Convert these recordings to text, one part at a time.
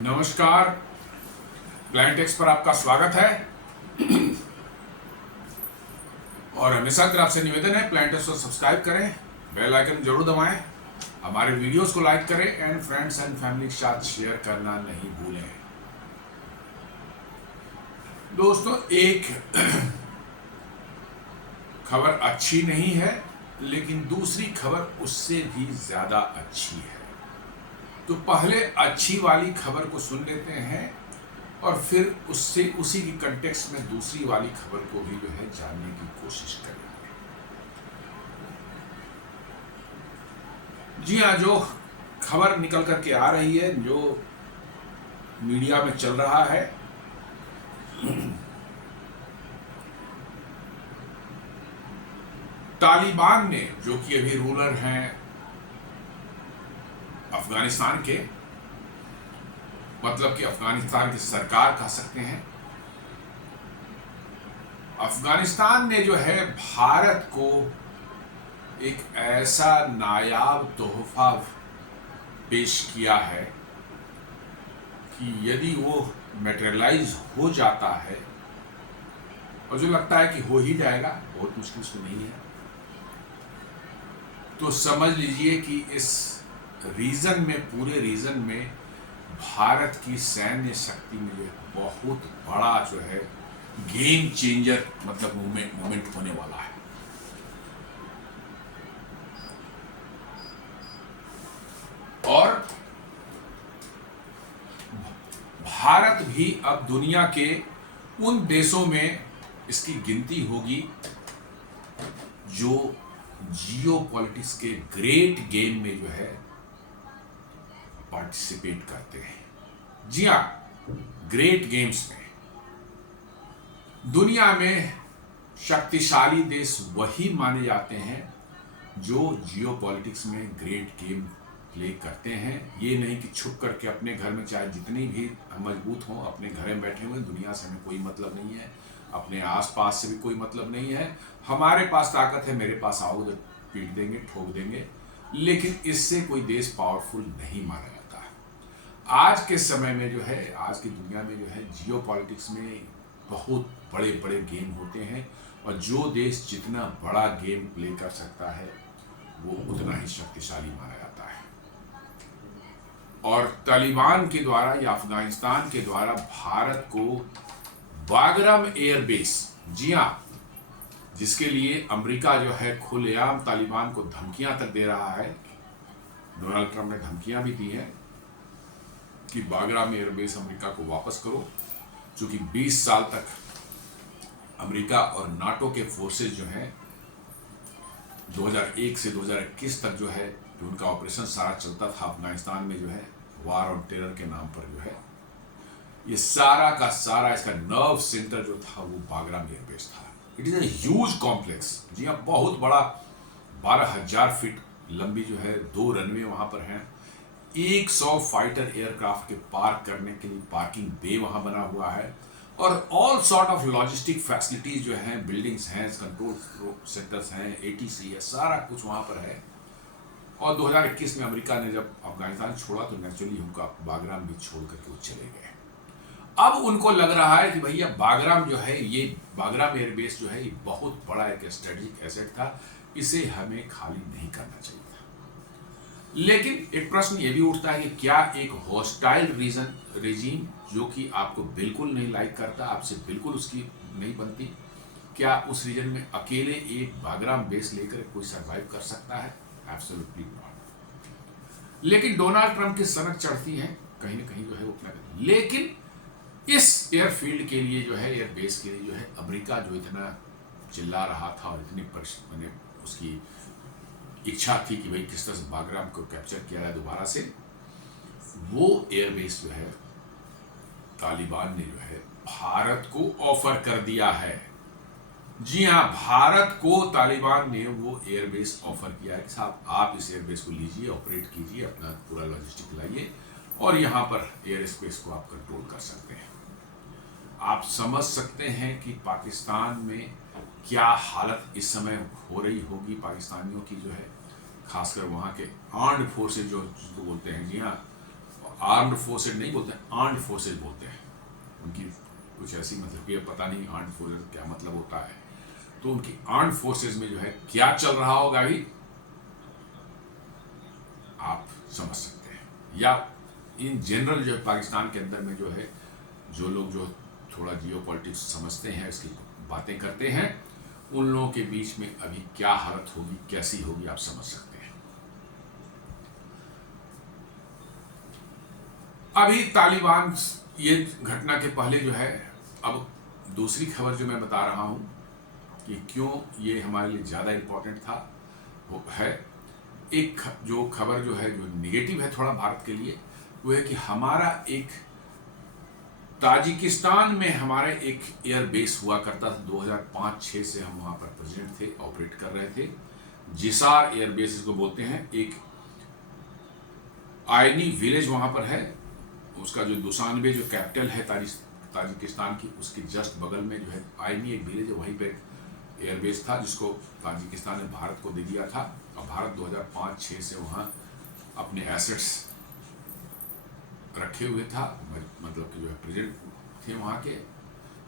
नमस्कार। Plan takes पर आपका स्वागत है और हमेशा की आपसे निवेदन है प्लान टेक्स को सब्सक्राइब करें, बेल आइकन जरूर दबाएं, हमारे वीडियोस को लाइक करें एंड फ्रेंड्स एंड फैमिली के साथ शेयर करना नहीं भूलें। दोस्तों, एक खबर अच्छी नहीं है, लेकिन दूसरी खबर उससे भी ज्यादा अच्छी है। तो पहले अच्छी वाली खबर को सुन लेते हैं और फिर उससे उसी की कंटेक्स्ट में दूसरी वाली खबर को भी जो है जानने की कोशिश करेंगे। जी हाँ, जो खबर निकल करके आ रही है, जो मीडिया में चल रहा है, तालिबान ने, जो कि अभी रूलर हैं अफगानिस्तान के, मतलब कि अफगानिस्तान की सरकार कह सकते हैं, अफगानिस्तान ने जो है भारत को एक ऐसा नायाब तोहफा पेश किया है कि यदि वो मेटेरियलाइज हो जाता है, और जो लगता है कि हो ही जाएगा, बहुत मुश्किल से नहीं है, तो समझ लीजिए कि इस रीजन में, पूरे रीजन में भारत की सैन्य शक्ति में जो बहुत बड़ा जो है गेम चेंजर, मतलब मूवमेंट होने वाला है। और भारत भी अब दुनिया के उन देशों में इसकी गिनती होगी जो जियो पॉलिटिक्स के ग्रेट गेम में जो है पार्टिसिपेट करते हैं। जी हाँ, ग्रेट गेम्स में दुनिया में शक्तिशाली देश वही माने जाते हैं जो जियो पॉलिटिक्स में ग्रेट गेम प्ले करते हैं। ये नहीं कि छुप करके अपने घर में, चाहे जितनी भी मजबूत हों, अपने घर में बैठे हुए, दुनिया से हमें कोई मतलब नहीं है, अपने आसपास से भी कोई मतलब नहीं है, हमारे पास ताकत है, मेरे पास आओ तो पीट देंगे, ठोक देंगे, लेकिन इससे कोई देश पावरफुल नहीं माना जाता। आज के समय में जो है, आज की दुनिया में जो है, जियो पॉलिटिक्स में बहुत बड़े बड़े गेम होते हैं, और जो देश जितना बड़ा गेम प्ले कर सकता है वो उतना ही शक्तिशाली माना जाता है। और तालिबान के द्वारा या अफगानिस्तान के द्वारा भारत को बागराम एयरबेस, जी हाँ, जिसके लिए अमेरिका जो है खुलेआम तालिबान को धमकियां तक दे रहा है, डोनाल्ड ट्रंप ने धमकियां भी दी हैं कि बागराम एयरबेस अमेरिका को वापस करो, क्योंकि 20 साल तक अमेरिका और नाटो के फोर्सेज जो हैं 2001 से 2021 तक जो है, जो उनका ऑपरेशन सारा चलता था अफगानिस्तान में, जो है वार ऑन टेरर के नाम पर, जो है ये सारा का सारा इसका नर्व सेंटर जो था वो बागराम एयरबेस था। It is a huge complex. जी हाँ, बहुत बड़ा, 12,000 फीट लंबी जो है 2 रनवे वहां पर हैं, 100 फाइटर एयरक्राफ्ट के पार्क करने के लिए पार्किंग बे वहां बना हुआ है, और all sort of logistic facilities जो हैं, बिल्डिंग्स हैं, कंट्रोल सेंटर्स हैं, एटीसी है, सारा कुछ वहां पर है। और 2021 में अमेरिका ने जब अफगानिस्तान छोड़ा तो नेचुरली उनका बागराम भी छोड़ करके वो चले गए। अब उनको लग रहा है कि भैया बागराम जो है, ये बागराम एयरबेस जो है, ये बहुत बड़ा एक स्ट्रेटेजिक एसेट था, इसे हमें खाली नहीं करना चाहिए था। लेकिन एक प्रश्न ये भी उठता है कि क्या एक हॉस्टाइल रेजीम जो कि आपको बिल्कुल नहीं लाइक करता, आपसे बिल्कुल उसकी नहीं बनती, क्या उस रीजन में अकेले एक बागराम बेस लेकर कोई सर्वाइव कर सकता है? Absolutely not. लेकिन डोनाल्ड ट्रंप की सनक चढ़ती है कहीं ना कहीं जो है वो अपना, लेकिन इस एयरफील्ड के लिए जो है, एयर बेस के लिए जो है, अमेरिका जो इतना चिल्ला रहा था और इतनी उसकी इच्छा थी कि भाई किस तरह से बागराम को कैप्चर किया जाए दोबारा से, वो एयरबेस जो है तालिबान ने जो है भारत को ऑफर कर दिया है। जी हाँ, भारत को तालिबान ने वो एयरबेस ऑफर किया है कि साहब आप इस एयरबेस को लीजिए, ऑपरेट कीजिए, अपना पूरा लॉजिस्टिक लाइए और यहाँ पर एयर स्पेस को आप कंट्रोल कर सकते हैं। आप समझ सकते हैं कि पाकिस्तान में क्या हालत इस समय हो रही होगी पाकिस्तानियों की, जो है खासकर वहाँ के आर्म्ड फोर्सेज जो बोलते हैं। जी हाँ, आर्म्ड फोर्सेज नहीं बोलते, आर्म्ड फोर्सेज बोलते हैं। उनकी कुछ ऐसी मतलब कि पता नहीं आर्म्ड फोर्सेज क्या मतलब होता है। तो उनकी आर्म्ड फोर्सेज में जो है क्या चल रहा होगा भी आप समझ सकते हैं। या इन जनरल जो है पाकिस्तान के अंदर में जो है जो लोग जो थोड़ा जियो पॉलिटिक्स समझते हैं, इसकी बातें करते हैं, उन लोगों के बीच में अभी क्या हालत होगी, कैसी होगी, आप समझ सकते हैं। अभी तालिबान, ये घटना के पहले जो है, अब दूसरी खबर जो मैं बता रहा हूं कि क्यों ये हमारे लिए ज़्यादा इम्पोर्टेंट था, वो है एक जो खबर जो है, जो निगेटिव है थोड़ा भारत के लिए, वो है कि हमारा एक ताजिकिस्तान में हमारा एक एयर बेस हुआ करता था। 2005-6 से हम वहाँ पर प्रेजेंट थे, ऑपरेट कर रहे थे। जिसार एयर बेस इसको बोलते हैं। एक आयनी विलेज वहाँ पर है, उसका जो दुशानबे जो कैपिटल है ताजिकिस्तान की, उसके जस्ट बगल में जो है आयनी एक विलेज है, वहीं पे एयरबेस था जिसको ताजिकिस्तान ने भारत को दे दिया था। और भारत 2005-6 से वहाँ अपने एसेट्स रखे हुए था, मतलब कि जो है प्रेजेंट थे वहाँ के।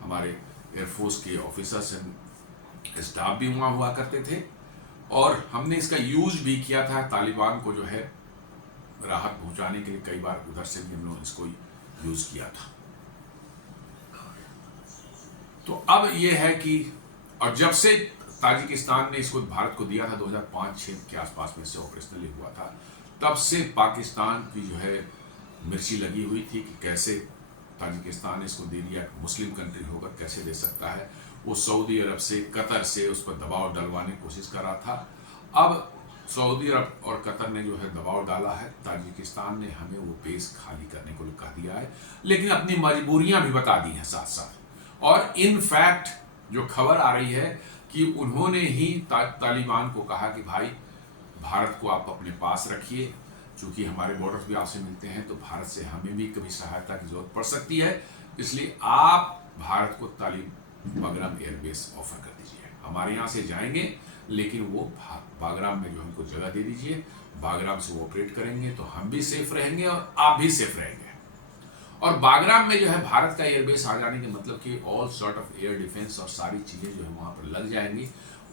हमारे एयरफोर्स के ऑफिसर्स एंड स्टाफ भी वहाँ हुआ करते थे, और हमने इसका यूज भी किया था तालिबान को जो है राहत पहुंचाने के लिए। कई बार उधर से भी हम लोग इसको यूज किया था। तो अब ये है कि, और जब से ताजिकिस्तान ने इसको भारत को दिया था 2005-6 के आसपास में से ऑपरेशनली हुआ था, तब से पाकिस्तान की जो है मिर्ची लगी हुई थी कि कैसे ताजिकिस्तान ने इसको दे दिया, मुस्लिम कंट्री होकर कैसे दे सकता है। वो सऊदी अरब से, कतर से उस पर दबाव डलवाने की कोशिश कर रहा था। अब सऊदी अरब और कतर ने जो है दबाव डाला है, ताजिकिस्तान ने हमें वो बेस खाली करने को कह दिया है, लेकिन अपनी मजबूरियां भी बता दी हैं साथ साथ। और इन फैक्ट जो खबर आ रही है कि उन्होंने ही तालिबान को कहा कि भाई भारत को आप अपने पास रखिए, चूंकि हमारे बॉर्डर्स भी आपसे मिलते हैं, तो भारत से हमें भी कभी सहायता की जरूरत पड़ सकती है, इसलिए आप भारत को बागराम एयरबेस ऑफर कर दीजिए। हमारे यहाँ से जाएंगे, लेकिन वो बागराम में जो हमको जगह दे दीजिए, बागराम से वो ऑपरेट करेंगे तो हम भी सेफ रहेंगे और आप भी सेफ रहेंगे। और बागराम में जो है भारत का एयरबेस आ जाने के मतलब कि all sort of air defence और सारी चीज़ें जो है वहाँ पर लग जाएंगी।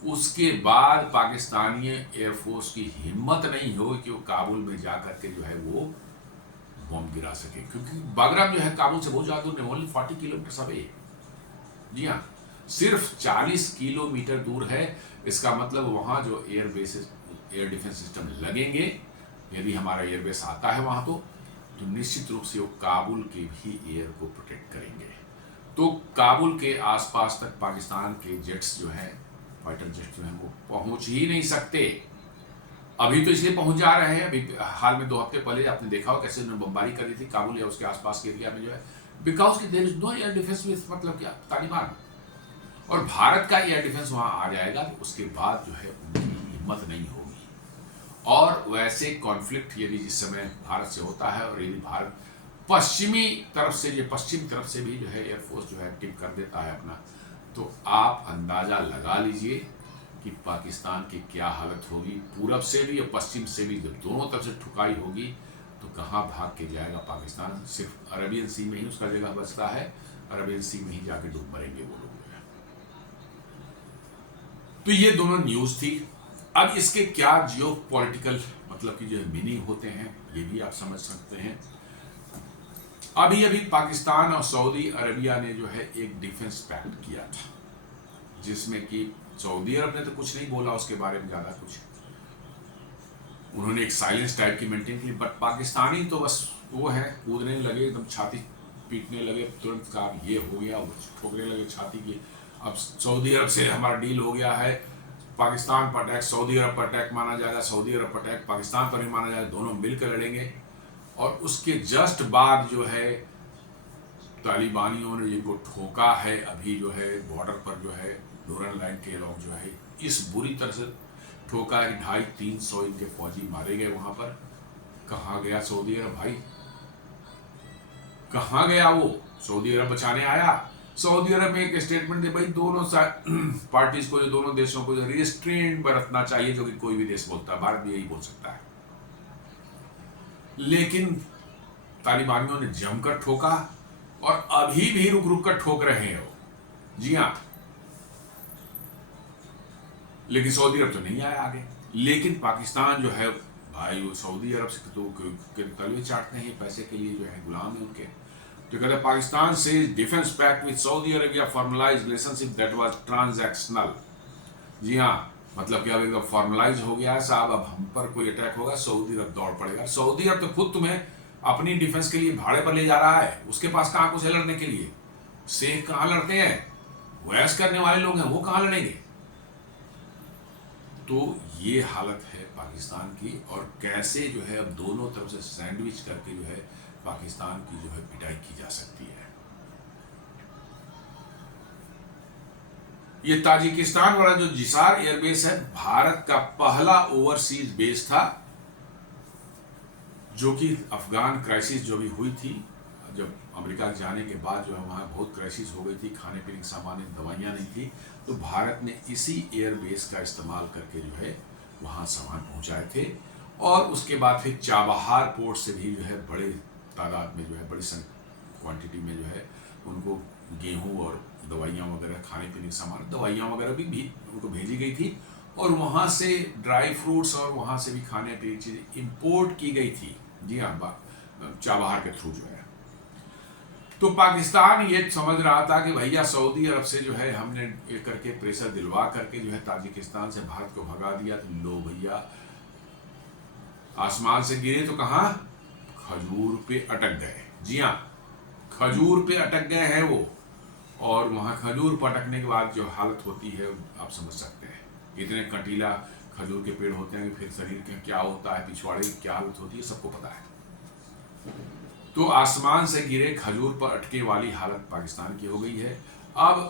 उसके बाद पाकिस्तानी एयरफोर्स की हिम्मत नहीं होगी कि वो काबुल में जा करके जो है वो बम गिरा सके, क्योंकि बागराम जो है काबुल से बहुत ज़्यादा दूर नहीं, ओनली 40 किलोमीटर अवे। जी हाँ, सिर्फ 40 किलोमीटर दूर है। इसका मतलब वहाँ जो एयर डिफेंस सिस्टम लगेंगे, यदि हमारा एयरबेस आता है वहाँ तो निश्चित रूप से वो काबुल के भी एयर को प्रोटेक्ट करेंगे। तो काबुल के आसपास तक पाकिस्तान के जेट्स जो हैं, फाइटर जेट्स जो हैं, वो पहुंच ही नहीं सकते। अभी तो इसलिए पहुंच जा रहे हैं, अभी हाल में 2 हफ्ते पहले आपने देखा हो कैसे उन्होंने बमबारी करी थी काबुल या उसके आसपास के एरिया में जो है, because there is no air defence with मतलब क्या तालिबान। और भारत का एयर डिफेंस वहां आ जाएगा तो उसके बाद जो है उनकी हिम्मत नहीं होगी। और वैसे कॉन्फ्लिक्ट यदि जिस समय भारत से होता है, और यदि भारत पश्चिम तरफ से भी जो है एयरफोर्स जो है एक्टिव कर देता है अपना, तो आप अंदाजा लगा लीजिए कि पाकिस्तान की क्या हालत होगी। पूरब से भी और पश्चिम से भी जब दोनों तरफ से ठुकाई होगी तो कहाँ भाग के जाएगा पाकिस्तान। सिर्फ अरबियन सी में ही उसका जगह बचता है, अरबियन सी में ही जाके डूब मरेंगे वो लोग। तो ये दोनों न्यूज थी। अब इसके क्या जियो पॉलिटिकल मतलब कि जो मीनिंग होते हैं, ये भी आप समझ सकते हैं। अभी अभी पाकिस्तान और सऊदी अरबिया ने जो है एक डिफेंस पैक्ट किया था, जिसमें कि सऊदी अरब ने तो कुछ नहीं बोला उसके बारे में ज़्यादा कुछ, उन्होंने एक साइलेंस टाइप की मेंटेन की। बट पाकिस्तानी तो बस वो है, कूदने लगे, एकदम छाती पीटने लगे, तुरंत कहा ये हो गया, ठोकने लगे छाती की। अब सऊदी अरब से हमारा डील हो गया है, पाकिस्तान पर अटैक सऊदी अरब पर अटैक माना जाएगा, सऊदी अरब पर अटैक पाकिस्तान पर भी माना जाएगा, दोनों मिलकर लड़ेंगे। और उसके जस्ट बाद जो है तालिबानियों ने जिनको ठोका है अभी जो है बॉर्डर पर जो है डोरन लाइन के लोग जो है इस बुरी तरह से ठोका है कि 250-300 इनके फौजी मारे गए वहां पर। कहाँ गया सऊदी अरब भाई, कहाँ गया वो? सऊदी अरब बचाने आया? सऊदी अरब में एक स्टेटमेंट दे भाई दोनों पार्टीज को, जो दोनों देशों को रिस्ट्रेंट बरतना चाहिए, जो कि कोई भी देश बोलता है, भारत भी यही बोल सकता है। लेकिन तालिबानियों ने जमकर ठोका और अभी भी रुक रुक कर ठोक रहे हैं वो। जी हाँ, लेकिन सऊदी अरब तो नहीं आया आगे। लेकिन पाकिस्तान जो है भाई, वो सऊदी अरब से तो तलवे चाटते हैं पैसे के लिए, जो है गुलाम है उनके। तो कहते हैं पाकिस्तान से defence pact with Saudi Arabia formalise relationship that was transactional. जी हाँ, मतलब कि अब एकदम फॉर्मलाइज हो गया है साहब, अब हम पर कोई अटैक होगा सऊदी अरब दौड़ पड़ेगा। सऊदी अरब तो खुद तुम्हें अपनी डिफेंस के लिए भाड़े पर ले जा रहा है, उसके पास कहाँ कुछ है लड़ने के लिए। शेख कहाँ लड़ते हैं, वैस करने वाले लोग हैं, वो कहाँ लड़ेंगे। तो ये हालत है पाकिस्तान की, और कैसे जो है अब दोनों तरफ से सैंडविच करके जो है पाकिस्तान की जो है पिटाई की जा सकती है। ये ताजिकिस्तान वाला जो जिसार एयरबेस है, भारत का पहला ओवरसीज बेस था, जो कि अफगान क्राइसिस जो भी हुई थी, जब अमेरिका जाने के बाद जो है वहाँ बहुत क्राइसिस हो गई थी, खाने पीने के सामान, दवाइयाँ नहीं थी, तो भारत ने इसी एयरबेस का इस्तेमाल करके जो है वहाँ सामान पहुँचाए थे। और उसके बाद फिर चाबहार पोर्ट से भी जो है बड़े तादाद में जो है बड़ी क्वांटिटी में जो है उनको गेहूँ और दवाइयाँ वगैरह, खाने पीने के सामान, दवाइयाँ वगैरह भी उनको भेजी गई थी। और वहाँ से ड्राई फ्रूट्स और वहाँ से भी खाने पीने की चीज़ें इम्पोर्ट की गई थी। जी हाँ, चाबहार के थ्रू जो है। तो पाकिस्तान ये समझ रहा था कि भैया सऊदी अरब से जो है हमने ये करके प्रेशर दिलवा करके जो है ताजिकिस्तान से भारत को भगा दिया, तो लो भैया आसमान से गिरे तो कहाँ, खजूर पे अटक गए। जी हाँ, खजूर पे अटक गए हैं वो। और वहाँ खजूर पर अटकने के बाद जो हालत होती है आप समझ सकते हैं। इतने कंटीला खजूर के पेड़ होते हैं कि फिर शरीर के क्या होता है, पिछवाड़े की क्या हालत होती है, सबको पता है। तो आसमान से गिरे खजूर पर अटके वाली हालत पाकिस्तान की हो गई है। अब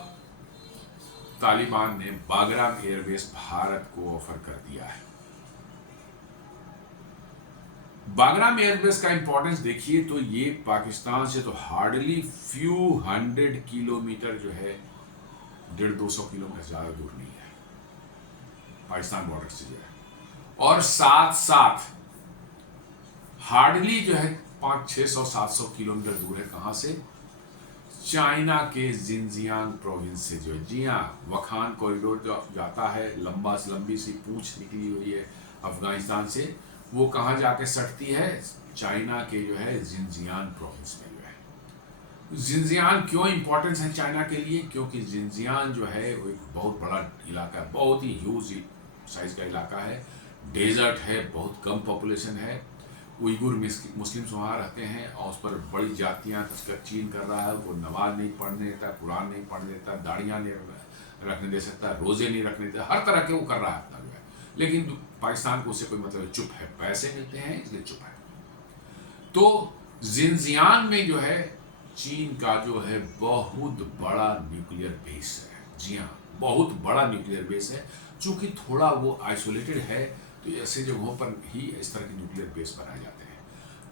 तालिबान ने बागराम एयरबेस भारत को ऑफर कर दिया है। बागराम एयरबेस का इंपॉर्टेंस देखिए तो ये पाकिस्तान से तो हार्डली फ्यू 100 किलोमीटर जो है, 150-200 किलोमीटर से ज्यादा दूर नहीं है पाकिस्तान बॉर्डर से जो है। और साथ साथ हार्डली जो है 500-600-700 किलोमीटर दूर है, कहां से, चाइना के जिनजियांग प्रोविंस से जो है। जी हाँ, वखान कॉरिडोर जो जाता है, लंबी सी पूंछ निकली हुई है अफगानिस्तान से, वो कहाँ जाके सटती है, चाइना के जो है जिनजियांग प्रोविंस में जो है। जिनजियांग क्यों इंपॉर्टेंस है चाइना के लिए, क्योंकि जिनजियांग जो है वो एक बहुत बड़ा इलाका है, बहुत ही ह्यूज साइज का इलाका है, डेजर्ट है, बहुत कम पॉपुलेशन है, उइगुर मुस्लिम्स वहाँ रहते हैं, और उस पर बड़ी जातियाँ उसका चीन कर रहा है। वो नमाज नहीं पढ़ने देता, कुरान नहीं पढ़ने देता, दाढ़ियाँ नहीं रखने दे सकता, रोज़े नहीं रखने देता, हर तरह के वो कर रहा है अपना जो है। लेकिन पाकिस्तान को उससे कोई मतलब, चुप है, पैसे मिलते हैं इसलिए चुप है। तो जिनजियांग में जो है चीन का जो है बहुत बड़ा न्यूक्लियर बेस है। जी हाँ, बहुत बड़ा न्यूक्लियर बेस है। चूँकि थोड़ा वो आइसोलेटेड है, तो ऐसे जगहों पर ही इस तरह के न्यूक्लियर बेस बनाए जाते हैं।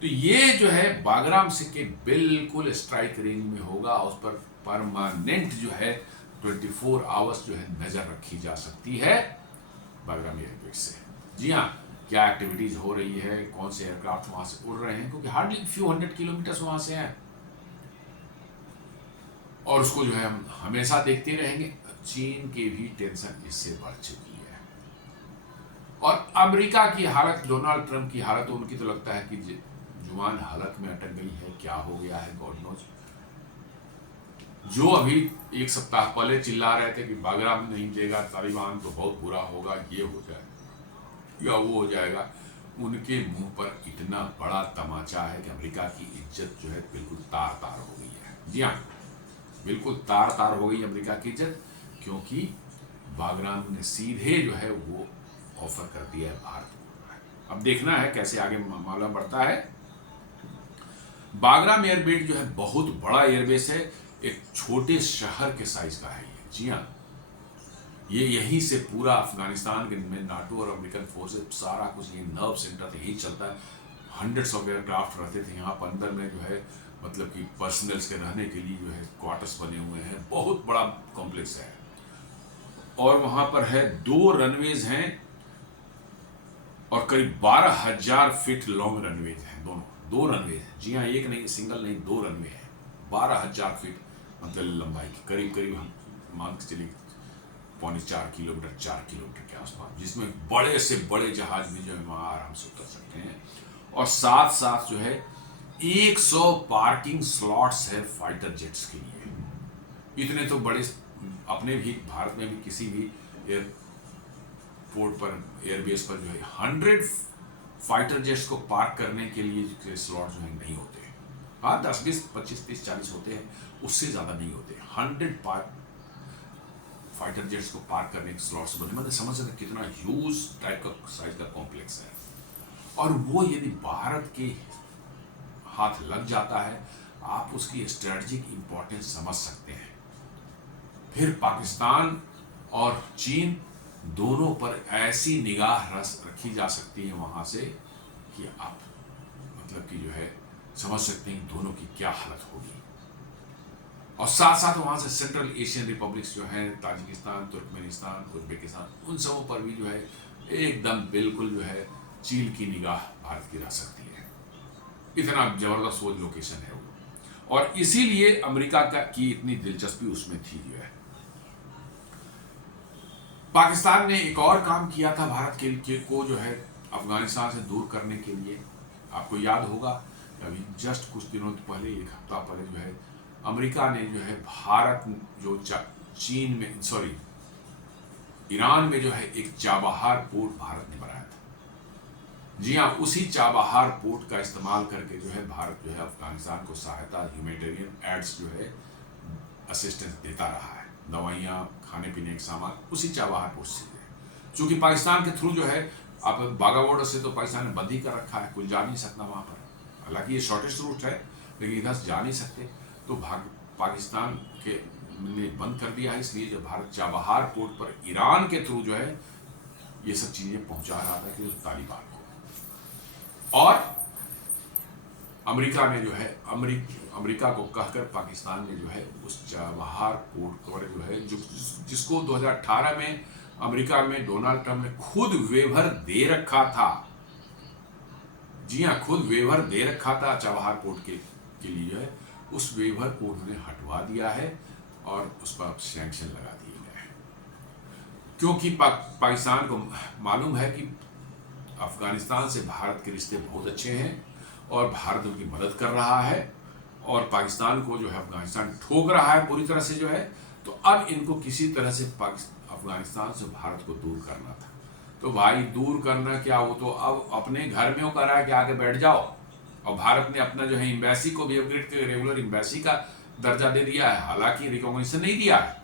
तो ये जो है बागराम से के बिल्कुल स्ट्राइक रेंज में होगा, उस पर परमानेंट जो है 24 आवर्स जो है नजर रखी जा सकती है बागराम एयरबेस से। जी हाँ, क्या एक्टिविटीज हो रही है, कौन से एयरक्राफ्ट वहां से उड़ रहे हैं, क्योंकि हार्डली फ्यू 100 किलोमीटर वहां से हैं, और उसको जो है हम हमेशा देखते रहेंगे। चीन की भी टेंशन इससे बढ़ चुकी है, और अमेरिका की हालत, डोनाल्ड ट्रंप की हालत, उनकी तो लगता है कि जुबान हालत में अटक गई है, क्या हो गया है गॉड नोज। जो अभी एक सप्ताह पहले चिल्ला रहे थे कि बागराम नहीं देगा तालिबान तो बहुत बुरा होगा, ये हो जाएगा या वो हो जाएगा, उनके मुंह पर इतना बड़ा तमाचा है कि अमेरिका की इज्जत जो है बिल्कुल तार तार हो गई है। जी हाँ, बिल्कुल तार तार हो गई अमेरिका की इज्जत, क्योंकि बागराम ने सीधे जो है वो ऑफर कर दिया है भारत को। अब देखना है कैसे आगे मामला बढ़ता है। बागराम एयरबेस जो है बहुत बड़ा एयरबेस है, एक छोटे शहर के साइज का है ये। जी हाँ, ये यहीं से पूरा अफगानिस्तान के में नाटो और अमेरिकन फोर्सेस सारा कुछ, ये नर्व सेंटर तो यही चलता है। हंड्रेड्स ऑफ एयरक्राफ्ट रहते थे यहाँ पर, अंदर में जो है मतलब कि पर्सनल्स के रहने के लिए जो है क्वार्टर्स बने हुए हैं, बहुत बड़ा कॉम्प्लेक्स है। और वहाँ पर है 2 रनवेज हैं और करीब 12,000 फीट लॉन्ग रनवेज हैं दोनों। दो रनवे है। जी हाँ, एक नहीं, सिंगल नहीं, दो रनवे है। 12,000 फीट मतलब लंबाई की, करीब करीब हम मान के चलिए 3.25 किलोमीटर, 4 किलोमीटर के आसपास, जिसमें बड़े से बड़े जहाज भी जो है वहाँ आराम से उतर सकते हैं। और साथ साथ जो है 100 पार्किंग स्लॉट्स है फाइटर जेट्स के लिए। इतने तो बड़े अपने भी भारत में भी किसी भी एयरपोर्ट पर, एयरबेस पर जो है 100 फाइटर जेट्स को पार्क करने के लिए स्लॉट जो है नहीं होते हैं। हाँ, 10, 20, 25, 30, 40 होते हैं, उससे ज़्यादा नहीं होते। 100 फाइटर जेट्स को पार्क करने के स्लॉट्स बने, मतलब समझ सकते कितना ह्यूज टाइप का साइज का कॉम्प्लेक्स है। और वो यदि भारत के हाथ लग जाता है, आप उसकी स्ट्रेटजिक इंपॉर्टेंस समझ सकते हैं। फिर पाकिस्तान और चीन दोनों पर ऐसी निगाह रखी जा सकती है वहां से कि आप मतलब कि जो है समझ सकते हैं दोनों की क्या हालत होगी। और साथ साथ वहां से सेंट्रल एशियन रिपब्लिक्स जो हैं, ताजिकिस्तान, तुर्कमेनिस्तान, उज्बेकिस्तान, उन सबों पर भी जो है एकदम बिल्कुल जो है चील की निगाह भारत की रह सकती है। इतना जबरदस्त वो लोकेशन है वो। और इसीलिए अमेरिका की इतनी दिलचस्पी उसमें थी जो है। पाकिस्तान ने एक और काम किया था भारत के को जो है अफगानिस्तान से दूर करने के लिए। आपको याद होगा अभी जस्ट कुछ दिनों पहले, एक हफ्ता पहले जो है अमेरिका ने जो है भारत जो चीन में, सॉरी, ईरान में जो है एक चाबहार पोर्ट भारत ने बनाया था। जी हाँ, उसी चाबहार पोर्ट का इस्तेमाल करके जो है भारत जो है अफगानिस्तान को सहायता, ह्यूमैनिटेरियन एड्स जो है असिस्टेंस देता रहा है। दवाइयाँ, खाने पीने के सामान उसी चाबहार पोर्ट से है। चूंकि पाकिस्तान के थ्रू जो है, आप बाघा बॉर्डर से तो पाकिस्तान ने बंद ही कर रखा है, कोई जा नहीं सकता वहाँ पर। हालांकि ये शॉर्टेस्ट रूट है, लेकिन इधर से जा नहीं सकते, तो पाकिस्तान के ने बंद कर दिया है। इसलिए जो भारत चाबहार पोर्ट पर ईरान के थ्रू जो है ये सब चीजें पहुंचा रहा था कि तालिबान को। और अमेरिका ने जो है अमेरिका को कहकर पाकिस्तान ने जो है उस चाबहार पोर्ट पर जो है जिसको 2018 में अमेरिका में डोनाल्ड ट्रंप ने खुद वेवर दे रखा था। जी हाँ, खुद वेवर दे रखा था चाबहार पोर्ट के लिए जो है, उस वेवर को उन्होंने हटवा दिया है और उस पर सैंक्शन लगा दिए गए हैं। क्योंकि पाकिस्तान को मालूम है कि अफगानिस्तान से भारत के रिश्ते बहुत अच्छे हैं और भारत उनकी मदद कर रहा है, और पाकिस्तान को जो है अफगानिस्तान ठोक रहा है पूरी तरह से जो है। तो अब इनको किसी तरह से अफगानिस्तान से भारत को दूर करना था। तो भाई दूर करना क्या, वो तो अब अपने घर में वो कर रहा है कि आगे बैठ जाओ। और भारत ने अपना जो है एम्बेसी को भी अपग्रेड कर रेगुलर एम्बेसी का दर्जा दे दिया है। हालांकि रिकॉग्निशन नहीं दिया है,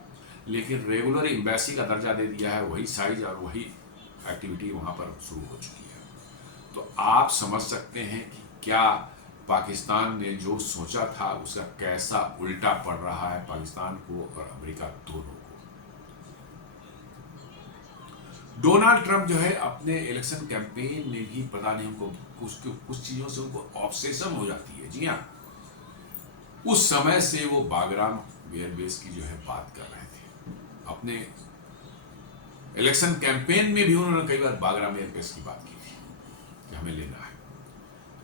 लेकिन रेगुलर एम्बेसी का दर्जा दे दिया है। वही साइज और वही एक्टिविटी वहां पर शुरू हो चुकी है। तो आप समझ सकते हैं कि क्या पाकिस्तान ने जो सोचा था उसका कैसा उल्टा पड़ रहा है पाकिस्तान को और अमेरिका दोनों को। डोनाल्ड ट्रंप जो है अपने इलेक्शन कैंपेन में भी पता नहीं उनको कुछ चीजों से उनको ऑब्सेशन हो जाती है। जी हाँ, उस समय से वो बागराम एयरबेस की जो है बात कर रहे थे अपने इलेक्शन कैंपेन में भी। उन्होंने कई बार बागराम एयरबेस की बात की थी कि हमें लेना है,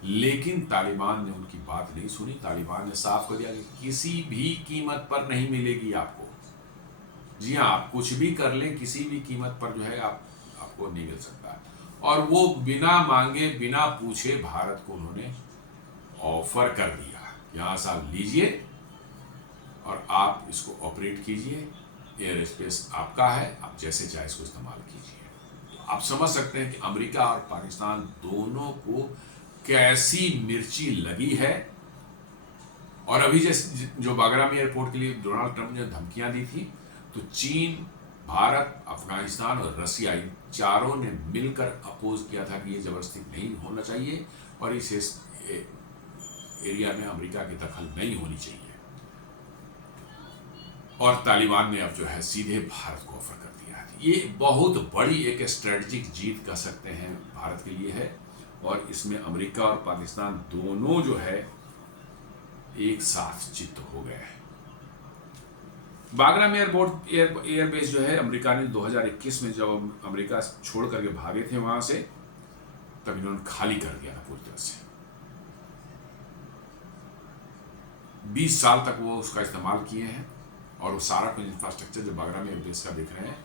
लेकिन तालिबान ने उनकी बात नहीं सुनी। तालिबान ने साफ कर दिया कि किसी भी कीमत पर नहीं मिलेगी आपको। जी हाँ, आप कुछ भी कर लें, किसी भी कीमत पर जो है आपको नहीं मिल सकता। और वो बिना मांगे बिना पूछे भारत को उन्होंने ऑफर कर दिया, यहाँ से आप लीजिए और आप इसको ऑपरेट कीजिए, एयर स्पेस आपका है, आप जैसे चाहे इसको इस्तेमाल कीजिए। तो आप समझ सकते हैं कि अमेरिका और पाकिस्तान दोनों को कैसी मिर्ची लगी है। और अभी जैसे जो बागराम एयरपोर्ट के लिए डोनाल्ड ट्रंप ने धमकियां दी थी, तो चीन, भारत, अफगानिस्तान और रसिया, इन चारों ने मिलकर अपोज किया था कि ये जबरदस्ती नहीं होना चाहिए और इस एरिया में अमेरिका की दखल नहीं होनी चाहिए। और तालिबान ने अब जो है सीधे भारत को ऑफर कर दिया है। ये बहुत बड़ी एक स्ट्रेटजिक जीत कह सकते हैं भारत के लिए है, और इसमें अमेरिका और पाकिस्तान दोनों जो है एक साथ चित्त हो गए हैं। बागराम एयरबेस जो है अमेरिका ने 2021 में जब अमेरिका छोड़ करके भागे थे वहां से, तब इन्होंने खाली कर दिया था पूरी तरह से। 20 साल तक वो उसका इस्तेमाल किए हैं। और वो सारा कुछ इंफ्रास्ट्रक्चर जो बागराम एयरबेस का देख रहे हैं,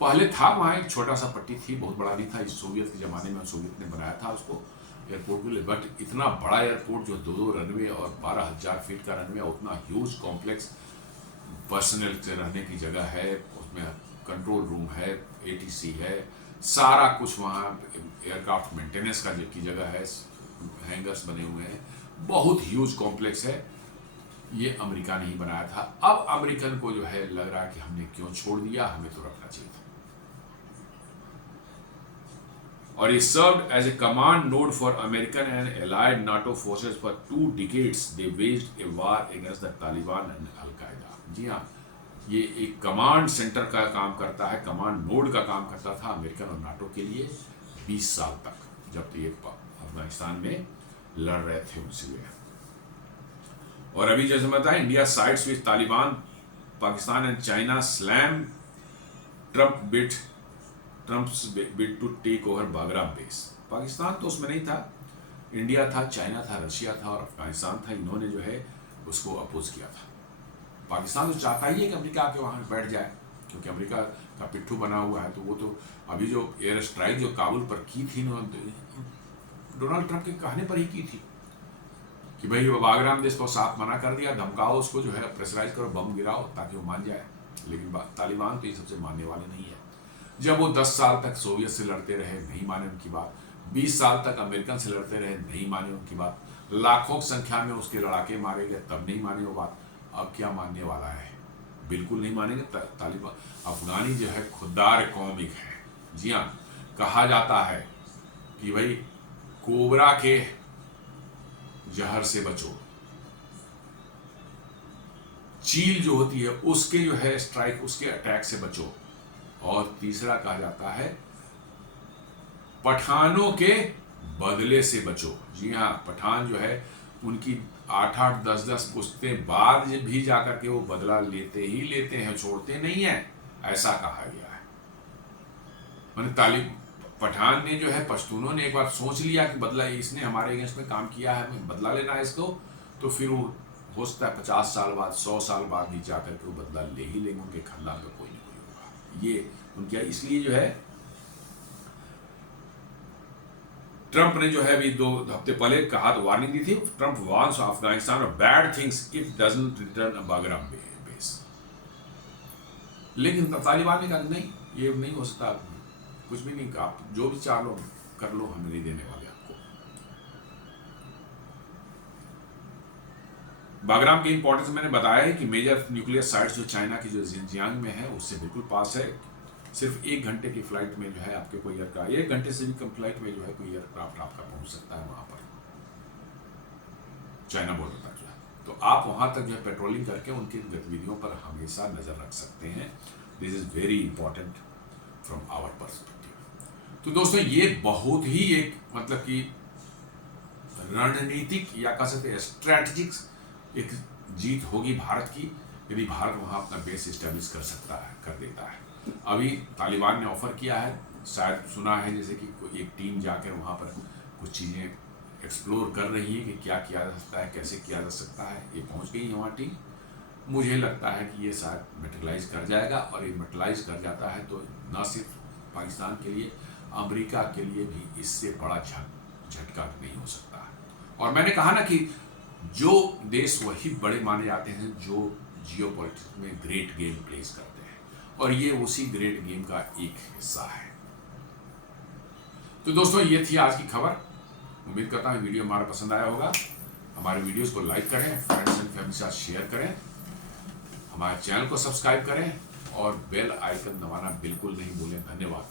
पहले था वहाँ एक छोटा सा पट्टी थी, बहुत बड़ा नहीं था। इस सोवियत के ज़माने में सोवियत ने बनाया था उसको एयरपोर्ट के लिए, बट इतना बड़ा एयरपोर्ट जो 2 रनवे और 12,000 फीट का रनवे, उतना ह्यूज कॉम्प्लेक्स, पर्सनल के रहने की जगह है, उसमें कंट्रोल रूम है, ATC है, सारा कुछ वहाँ एयरक्राफ्ट मेंटेनेंस का की जगह है, हैंगर्स बने हुए हैं, बहुत ह्यूज कॉम्प्लेक्स है। ये अमेरिका ने ही बनाया था। अब अमेरिकन को जो है लग रहा है कि हमने क्यों छोड़ दिया, हमें तो रखना चाहिए था। और ये served as a command node for American and allied NATO forces for 2 decades they waged a war against the Taliban and al Qaeda. जी हाँ, ये एक कमांड सेंटर का काम करता है, कमांड नोड का काम करता था अमेरिकन और नाटो के लिए 20 साल तक, जब तो ये अफगानिस्तान में लड़ रहे थे उनसे। और अभी जैसे बताएं, India sides with Taliban, Pakistan and China slam Trump's bid to take over Bagram base. Pakistan तो उसमें नहीं था, इंडिया था, चाइना था, रशिया था और अफगानिस्तान था, इन्होंने जो है उसको अपोज किया था। पाकिस्तान तो चाहता ही है कि अमेरिका आके वहाँ बैठ जाए, क्योंकि अमेरिका का पिट्ठू बना हुआ है। तो वो तो अभी जो एयर स्ट्राइक जो काबुल पर की थी डोनाल्ड ट्रंप के कहने पर ही की थी कि भाई बागराम देश को साफ मना कर दिया, धमकाओ उसको, जो है प्रेशराइज करो, बम गिराओ ताकि वो मान जाए। लेकिन तालिबान तो ये सबसे मानने वाले नहीं है। जब वो 10 साल तक सोवियत से लड़ते रहे, नहीं माने उनकी बात, 20 साल तक अमेरिकन से लड़ते रहे, नहीं माने उनकी बात, लाखों की संख्या में उसके लड़ाके मारे गए, तब नहीं माने वो बात। अब क्या मानने वाला है? बिल्कुल नहीं मानेंगे। तालिबान अफगानी जो है खुददार कौमिक है। जी हाँ, कहा जाता है कि भाई कोबरा के जहर से बचो, चील जो होती है उसके जो है स्ट्राइक, उसके अटैक से बचो। और तीसरा कहा जाता है पठानों के बदले से बचो। जी हाँ, पठान जो है उनकी 8-8, 10-10 पुश्तें बाद भी जाकर के वो बदला लेते ही लेते हैं, छोड़ते नहीं है, ऐसा कहा गया है। मैंने पठान ने जो है, पश्तूनों ने एक बार सोच लिया कि बदला इसने हमारे अगेंस्ट में काम किया है, हमें बदला लेना है इसको, तो फिर वो हो सकता है 50 साल बाद, 100 साल बाद भी जाकर के वो बदला ले ही लेंगे, उनके खानदान का कोई नहीं कोई होगा। ये उनका, इसलिए जो है ट्रंप ने जो है अभी 2 हफ्ते पहले कहा, तो वार्निंग दी थी, Trump warns Afghanistan of bad things if doesn't return Bagram base. लेकिन तालिबान ने कहा नहीं, ये नहीं हो सकता, कुछ भी नहीं, आप जो भी चाह लो कर लो, हम नहीं देने वाले आपको। बागराम की इंपॉर्टेंस मैंने बताया है कि मेजर न्यूक्लियर साइट्स जो चाइना की जो जिनजियांग में है उससे बिल्कुल पास है। सिर्फ 1 घंटे की फ्लाइट में जो है आपके कोई एयरक्राफ्ट, 1 घंटे से भी कम फ्लाइट में जो है कोई एयरक्राफ्ट आपका पहुंच सकता है वहां पर, चाइना बॉर्डर तक जो है। तो आप वहां तक जो है पेट्रोलिंग करके उनकी गतिविधियों पर हमेशा नजर रख सकते हैं। This is very important from our perspective. तो दोस्तों, ये बहुत ही एक मतलब कि रणनीतिक या कह सकते हैं स्ट्रैटेजिक एक जीत होगी भारत की, यदि भारत वहां अपना बेस इस्टेब्लिश कर सकता है, कर देता है। अभी तालिबान ने ऑफर किया है, शायद सुना है जैसे कि कोई एक टीम जाकर वहां पर कुछ चीजें एक्सप्लोर कर रही है कि क्या किया जा सकता है, कैसे किया जा सकता है। ये पहुंच गई है वहां टीम। मुझे लगता है कि ये शायद मेटेरियलाइज कर जाएगा, और ये मेटेरियलाइज कर जाता है तो न सिर्फ पाकिस्तान के लिए, अमेरिका के लिए भी इससे बड़ा झटका नहीं हो सकता है। और मैंने कहा ना कि जो देश वही बड़े माने जाते हैं जो जियोपॉलिटिक्स में ग्रेट गेम प्लेस करते हैं, और ये उसी ग्रेट गेम का एक हिस्सा है। तो दोस्तों, ये थी आज की खबर। उम्मीद करता हूँ वीडियो हमारा पसंद आया होगा। हमारे वीडियोस को लाइक करें, फ्रेंड्स एंड फैमिली के साथ शेयर करें, हमारे चैनल को सब्सक्राइब करें और बेल आइकन दबाना बिल्कुल नहीं भूलें। धन्यवाद।